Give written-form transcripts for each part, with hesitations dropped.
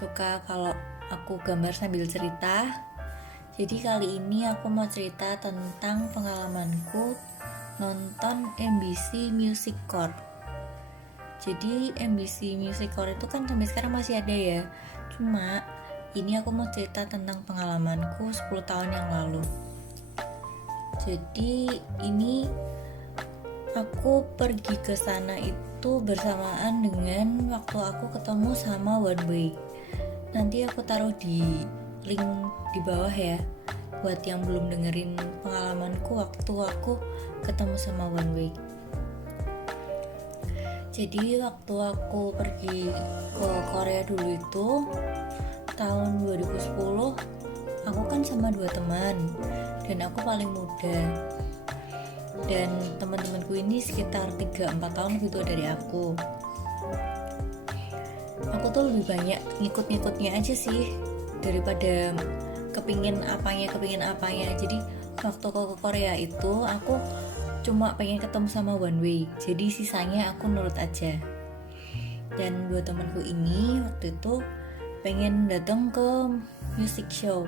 suka kalau aku gambar sambil cerita. Jadi kali ini aku mau cerita tentang pengalamanku nonton MBC Music Core. Jadi MBC Music Core itu kan sampai sekarang masih ada ya. Cuma ini aku mau cerita tentang pengalamanku 10 tahun yang lalu. Jadi ini aku pergi ke sana itu bersamaan dengan waktu aku ketemu sama One Way. Nanti aku taruh di link di bawah ya, buat yang belum dengerin pengalamanku waktu aku ketemu sama One Way. Jadi waktu aku pergi ke Korea dulu itu tahun 2010, aku kan sama 2 teman dan aku paling muda. Dan teman-temanku ini sekitar 3-4 tahun lebih tua dari aku. Aku tuh lebih banyak ngikut-ngikutnya aja sih daripada kepingin apanya. Jadi waktu ke Korea itu aku cuma pengen ketemu sama One Way, jadi sisanya aku nurut aja. Dan 2 temanku ini waktu itu pengen datang ke music show.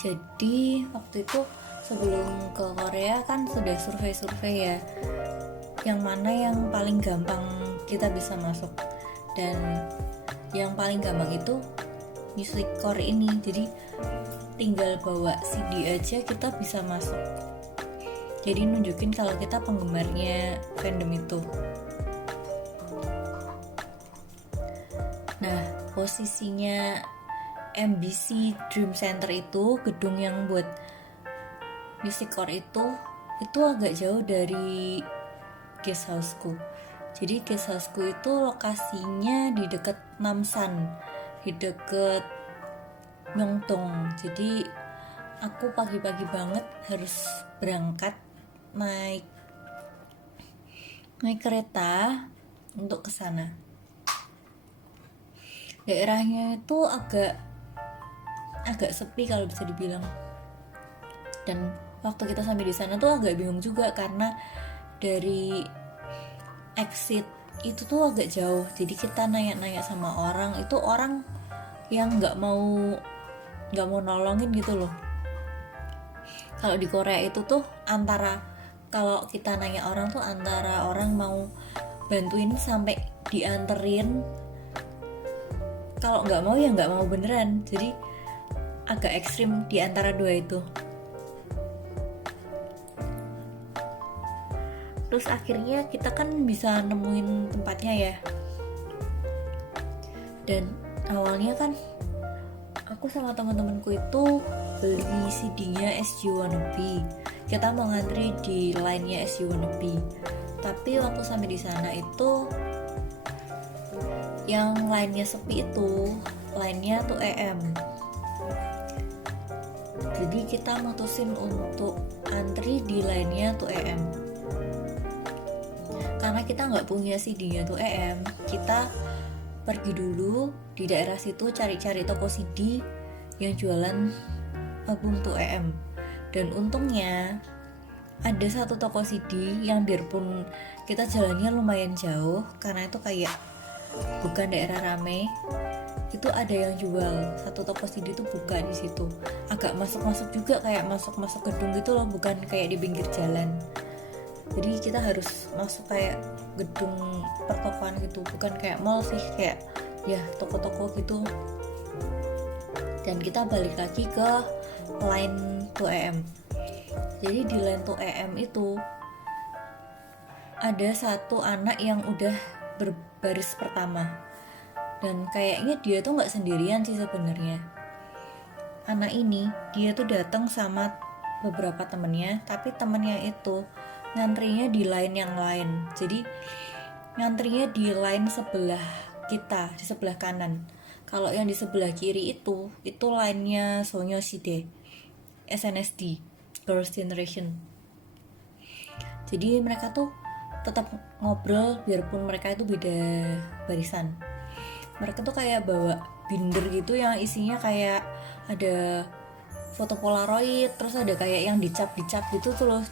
Jadi waktu itu sebelum ke Korea kan sudah survei ya, yang mana yang paling gampang kita bisa masuk, dan yang paling gampang itu music core ini. Jadi tinggal bawa CD aja kita bisa masuk, jadi nunjukin kalau kita penggemarnya fandom itu. Nah, posisinya MBC Dream Center itu, gedung yang buat music core itu agak jauh dari guest houseku. Jadi guest houseku itu lokasinya di dekat Namsan, di dekat Myeongdong. Jadi aku pagi-pagi banget harus berangkat naik kereta untuk ke sana. Daerahnya itu agak sepi kalau bisa dibilang. Dan waktu kita sampai di sana tuh agak bingung juga karena dari exit itu tuh agak jauh. Jadi kita nanya-nanya sama orang, itu orang yang nggak mau nolongin gitu loh. Kalau di Korea itu tuh kalau kita nanya orang tuh antara orang mau bantuin sampai dianterin, kalau nggak mau ya nggak mau beneran. Jadi agak ekstrim di antara dua itu. Terus akhirnya kita kan bisa nemuin tempatnya ya. Dan awalnya kan aku sama teman-temanku itu beli CD-nya SG Wannabe. Kita mau ngantri di line-nya SG Wannabe. Tapi waktu sampai di sana itu yang line-nya sepi itu, line-nya tuh EM. Jadi kita mutusin untuk antri di line-nya tuh EM. Karena kita nggak punya CD-nya tuh EM, kita pergi dulu di daerah situ cari-cari toko CD yang jualan album tuh EM. Dan untungnya ada satu toko CD yang biarpun kita jalannya lumayan jauh, karena itu kayak bukan daerah rame, itu ada yang jual. Satu toko CD itu buka di situ, agak masuk juga, kayak masuk gedung gitu loh, bukan kayak di pinggir jalan. Jadi kita harus masuk kayak gedung pertokoan gitu, bukan kayak mall sih, kayak ya toko-toko gitu. Dan kita balik lagi ke line 2EM. Jadi di line 2EM itu ada satu anak yang udah berbaris pertama, dan kayaknya dia tuh nggak sendirian sih sebenarnya. Anak ini dia tuh datang sama beberapa temennya, tapi temennya itu ngantrinya di line yang lain. Jadi ngantrinya di line sebelah kita, di sebelah kanan. Kalau yang di sebelah kiri itu line-nya Sonyeoside, SNSD, Girls' Generation. Jadi mereka tuh tetap ngobrol biarpun mereka itu beda barisan. Mereka tuh kayak bawa binder gitu yang isinya kayak ada foto polaroid, terus ada kayak yang dicap gitu tuh loh.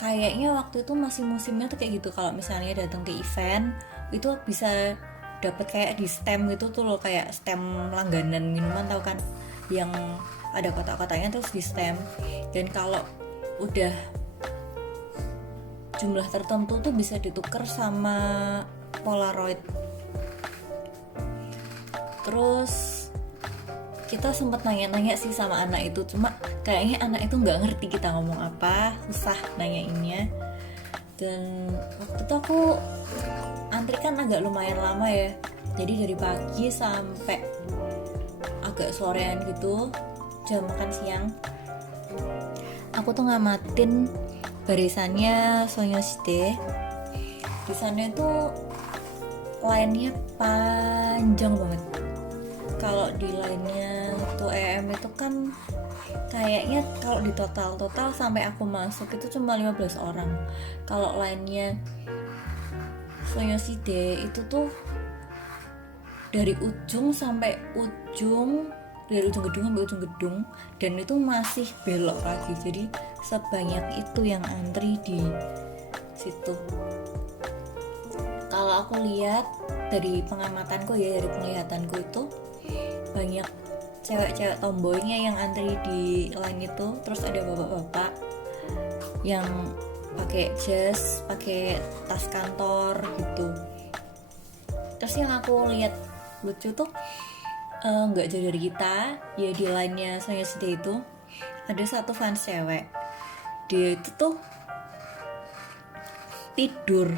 Kayaknya waktu itu masih musimnya tuh kayak gitu. Kalau misalnya datang ke event itu bisa dapat kayak di stem gitu tuh loh, kayak stem langganan minuman, tahu kan, yang ada kotak-kotaknya terus di stem. Dan kalau udah jumlah tertentu tuh bisa ditukar sama Polaroid. Terus kita sempat nanya-nanya sih sama anak itu, cuma kayaknya anak itu nggak ngerti kita ngomong apa, susah nanyainnya. Dan waktu itu aku antri kan agak lumayan lama ya, jadi dari pagi sampai agak sorean gitu, jam makan siang, aku tuh ngamatin barisannya Soyosite. Di sana itu line-nya panjang banget. Kalau di line-nya 2AM itu kan kayaknya kalau di total sampai aku masuk itu cuma 15 orang. Kalau line-nya Soyosite itu tuh dari ujung sampai ujung, dari ujung gedung sampai ujung gedung, dan itu masih belok lagi. Jadi sebanyak itu yang antri di situ. Kalau aku lihat dari pengamatanku ya, dari penglihatanku itu banyak cewek-cewek tomboynya yang antri di line itu. Terus ada bapak-bapak yang pakai jas, pakai tas kantor gitu. Terus yang aku lihat lucu tuh nggak jauh dari kita ya, di line-nya Soyosite itu ada satu fans cewek. Dia itu tuh tidur.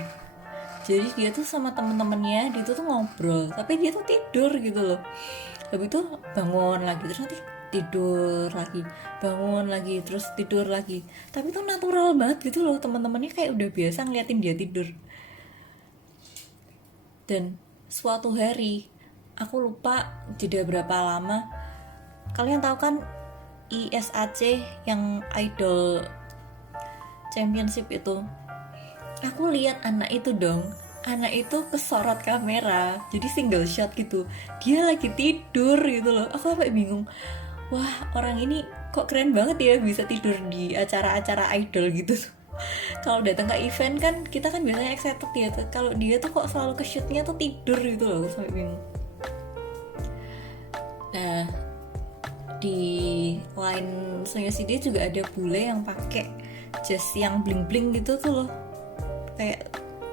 Jadi dia tuh sama temen-temennya dia tuh ngobrol, tapi dia tuh tidur gitu loh. Habis itu bangun lagi, terus nanti tidur lagi, bangun lagi, terus tidur lagi. Tapi tuh natural banget gitu loh, teman-temannya kayak udah biasa ngeliatin dia tidur. Dan suatu hari, aku lupa jeda berapa lama, kalian tahu kan ISAC yang Idol Championship itu, aku lihat anak itu dong, anak itu kesorot kamera, jadi single shot gitu, dia lagi tidur gitu loh. Aku sampai bingung, wah orang ini kok keren banget ya bisa tidur di acara-acara idol gitu. Kalau datang ke event kan kita kan biasanya excited ya, kalau dia tuh kok selalu ke shootnya tuh tidur gitu loh, aku sampai bingung. Nah di line Soyosite juga ada bule yang pakai jas yang bling bling gitu tuh loh, kayak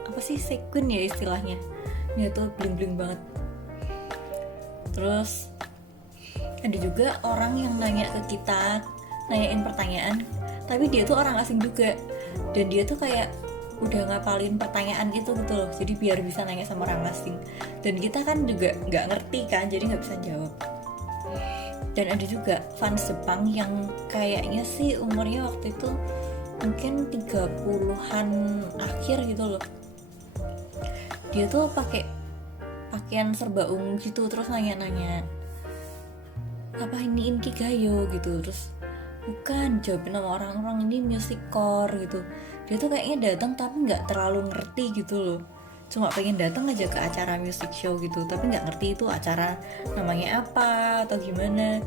apa sih, sequin ya istilahnya, dia tuh bling bling banget. Terus ada juga orang yang nanya ke kita, nanyain pertanyaan, tapi dia tuh orang asing juga, dan dia tuh kayak udah ngapalin pertanyaan itu gitu loh, jadi biar bisa nanya sama orang asing. Dan kita kan juga nggak ngerti kan, jadi nggak bisa jawab. Dan ada juga fans Jepang yang kayaknya sih umurnya waktu itu mungkin 30-an akhir gitu loh. Dia tuh pakai pakaian serba ungu gitu, terus nanya-nanya, apa ini Inkigayo gitu. Terus bukan, jawabin sama orang-orang ini music core gitu. Dia tuh kayaknya datang tapi nggak terlalu ngerti gitu loh, cuma pengen datang aja ke acara music show gitu, tapi nggak ngerti itu acara namanya apa atau gimana.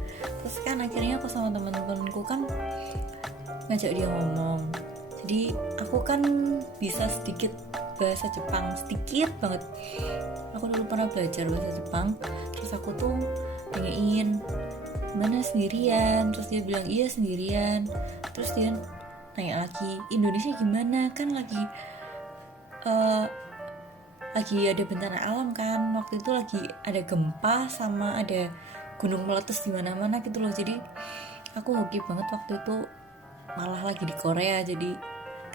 Terus kan akhirnya aku sama teman-temanku kan ngajak dia ngomong, jadi aku kan bisa sedikit bahasa Jepang, sedikit banget. Aku dulu pernah belajar bahasa Jepang. Terus aku tuh nanyain, mana sendirian? Terus dia bilang iya sendirian. Terus dia nanya lagi, Indonesia gimana? Kan lagi ada bencana alam kan, waktu itu lagi ada gempa sama ada gunung meletus di mana-mana gitu loh. Jadi aku hoki banget waktu itu, malah lagi di Korea, jadi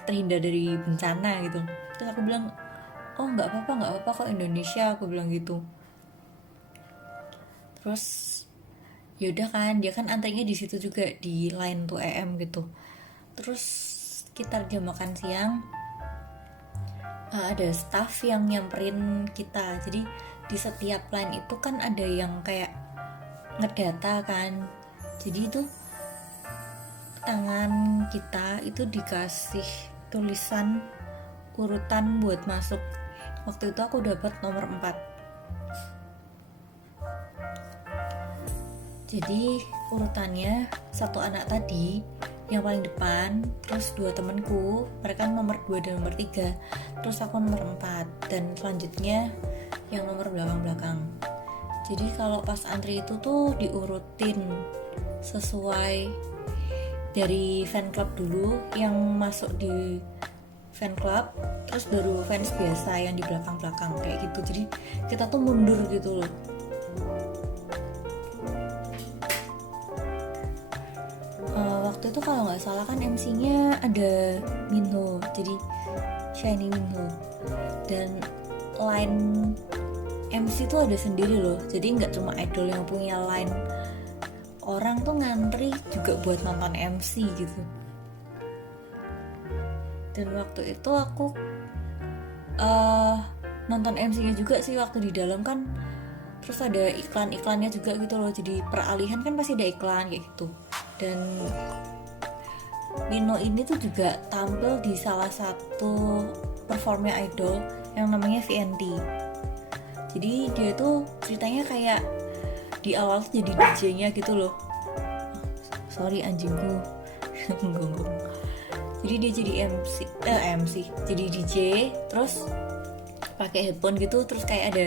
terhindar dari bencana gitu. Terus aku bilang, oh nggak apa-apa kok Indonesia, aku bilang gitu. Terus yaudah kan, dia kan antrinya di situ juga di line 2AM gitu. Terus sekitar jam makan siang ada staff yang nyamperin kita. Jadi di setiap line itu kan ada yang kayak ngedata kan, jadi itu tangan kita itu dikasih tulisan urutan buat masuk. Waktu itu aku dapat nomor 4. Jadi urutannya, satu anak tadi yang paling depan, terus 2 temanku, mereka nomor 2 dan nomor 3, terus aku nomor 4, dan selanjutnya yang nomor belakang-belakang. Jadi kalau pas antri itu tuh diurutin sesuai dari fan club dulu, yang masuk di fan club, terus baru fans biasa yang di belakang-belakang kayak gitu. Jadi kita tuh mundur gitu loh. Waktu itu kalau nggak salah kan MC-nya ada Minho, jadi Shiny Minho, dan line MC tuh ada sendiri loh. Jadi nggak cuma idol yang punya line, orang tuh ngantri juga buat nonton MC gitu. Dan waktu itu aku nonton MC-nya juga sih waktu di dalam kan. Terus ada iklan-iklannya juga gitu loh. Jadi peralihan kan pasti ada iklan kayak gitu. Dan Minho ini tuh juga tampil di salah satu performnya idol yang namanya VNT. Jadi dia tuh ceritanya kayak di awal tuh jadi DJ-nya gitu loh. Sorry anjingku. Jadi dia jadi MC, jadi DJ, terus pakai headphone gitu, terus kayak ada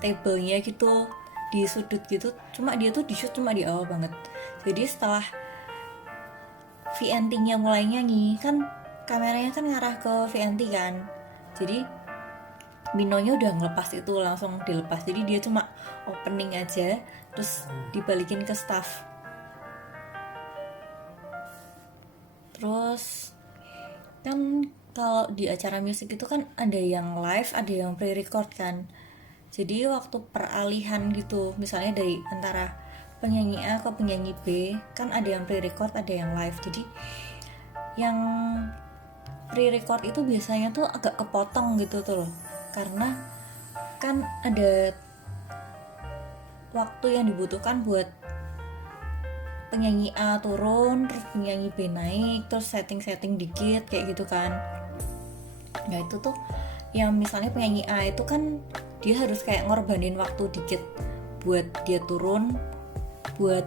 table-nya gitu di sudut gitu. Cuma dia tuh di shoot cuma di awal banget. Jadi setelah VNT-nya mulai nyanyi kan kameranya kan ngarah ke VNT kan. Jadi Minho-nya udah ngelepas itu, langsung dilepas. Jadi dia cuma opening aja, terus dibalikin ke staff. Terus kan kalau di acara musik itu kan ada yang live, ada yang pre-record kan. Jadi waktu peralihan gitu, misalnya dari antara penyanyi A ke penyanyi B, kan ada yang pre-record, ada yang live. Jadi yang pre-record itu biasanya tuh agak kepotong gitu tuh loh, karena kan ada waktu yang dibutuhkan buat penyanyi A turun, terus penyanyi B naik, terus setting dikit kayak gitu kan. Nah itu tuh yang misalnya penyanyi A itu kan dia harus kayak ngorbanin waktu dikit buat dia turun, buat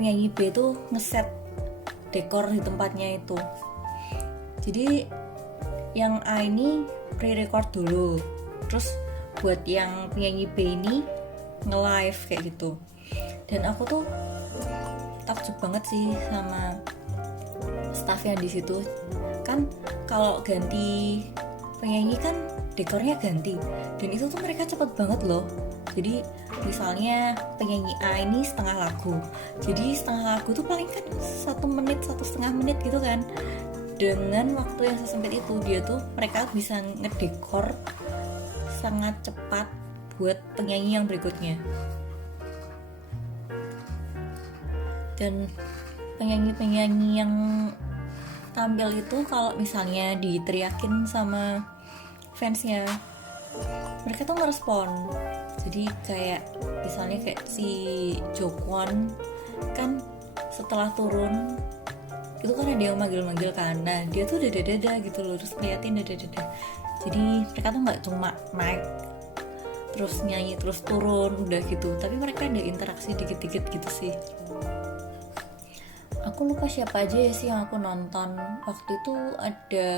penyanyi B tuh ngeset dekor di tempatnya itu. Jadi yang A ini pre-record dulu, terus buat yang penyanyi B ini nge-live kayak gitu. Dan aku tuh takjub banget sih sama staff yang di situ. Kan kalau ganti penyanyi kan dekornya ganti, dan itu tuh mereka cepet banget loh. Jadi misalnya penyanyi A ini setengah lagu, jadi setengah lagu tuh paling kan 1 menit, 1,5 menit gitu kan. Dengan waktu yang sesempit itu, mereka bisa ngedekor sangat cepat buat penyanyi yang berikutnya. Dan penyanyi-penyanyi yang tampil itu kalau misalnya diteriakin sama fansnya, mereka tuh ngerespon. Jadi kayak misalnya kayak si Jokwon kan setelah turun itu kan ada yang manggil-manggil kan, nah dia tuh dada-dada gitu loh, terus ngeliatin dada-dada. Jadi mereka tuh nggak cuma naik terus nyanyi terus turun udah gitu, tapi mereka ada interaksi dikit-dikit gitu sih. Aku lupa siapa aja ya sih yang aku nonton waktu itu. Ada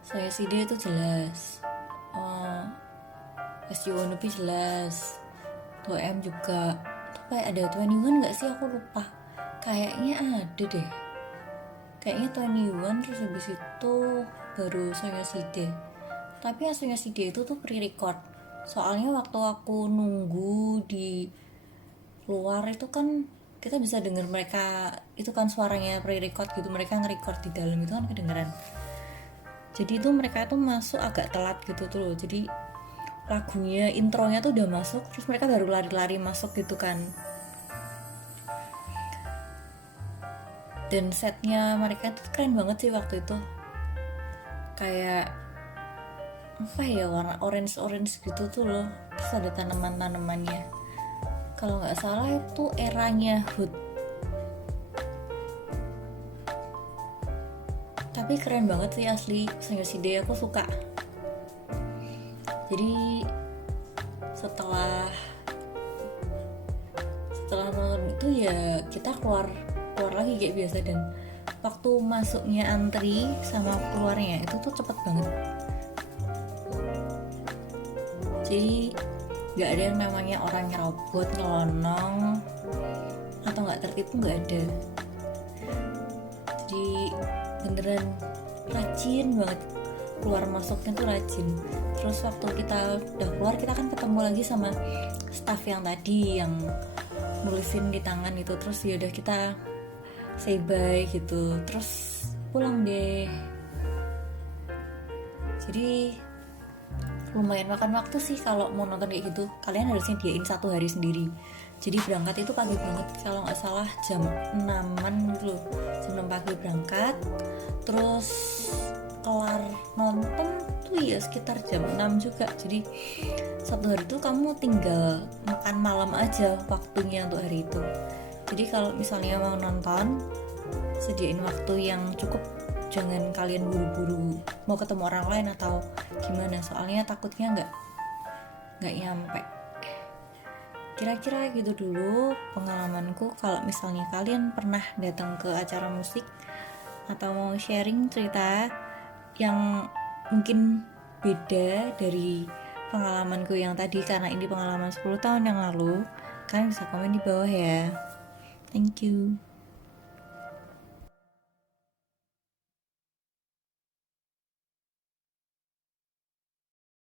saya sih, dia itu jelas, SU1 jelas, 2M juga. Tuh kayak ada 21 nggak sih, aku lupa. Kayaknya ada deh. Kayaknya 21, terus habis itu baru Soyoside. Tapi Soyoside itu tuh pre-record. Soalnya waktu aku nunggu di luar itu kan kita bisa dengar mereka itu kan suaranya pre-record gitu, mereka nge-record di dalam itu kan kedengeran. Jadi itu mereka tuh masuk agak telat gitu tuh loh. Jadi lagunya, intronya tuh udah masuk, terus mereka baru lari-lari masuk gitu kan. Dan setnya mereka tuh keren banget sih waktu itu. Kayak apa ya, warna orange gitu tuh loh. Terus ada tanaman-tanamannya. Kalau nggak salah itu eranya Hood. Tapi keren banget sih asli, Soyoside aku suka. Jadi setelah nonton itu ya kita keluar lagi kayak biasa. Dan waktu masuknya antri sama keluarnya itu tuh cepet banget. Jadi nggak ada yang namanya orang nyerobot, nyelonong atau nggak tertib, nggak ada. Jadi beneran rajin banget, keluar masuknya tuh rajin. Terus waktu kita udah keluar, kita kan ketemu lagi sama staff yang tadi yang nulisin di tangan itu. Terus ya udah kita say bye gitu, terus pulang deh. Jadi lumayan makan waktu sih kalau mau nonton kayak gitu. Kalian harusnya diain 1 hari sendiri. Jadi berangkat itu pagi banget, kalau nggak salah jam 6-an gitu loh. Jam 6 pagi berangkat, terus kelar nonton tuh ya sekitar jam 6 juga. Jadi 1 hari itu kamu tinggal makan malam aja waktunya untuk hari itu. Jadi kalau misalnya mau nonton, sediain waktu yang cukup, jangan kalian buru-buru mau ketemu orang lain atau gimana, soalnya takutnya nggak nyampe. Kira-kira gitu dulu pengalamanku. Kalau misalnya kalian pernah datang ke acara musik atau mau sharing cerita yang mungkin beda dari pengalamanku yang tadi, karena ini pengalaman 10 tahun yang lalu, kalian bisa komen di bawah ya. Thank you.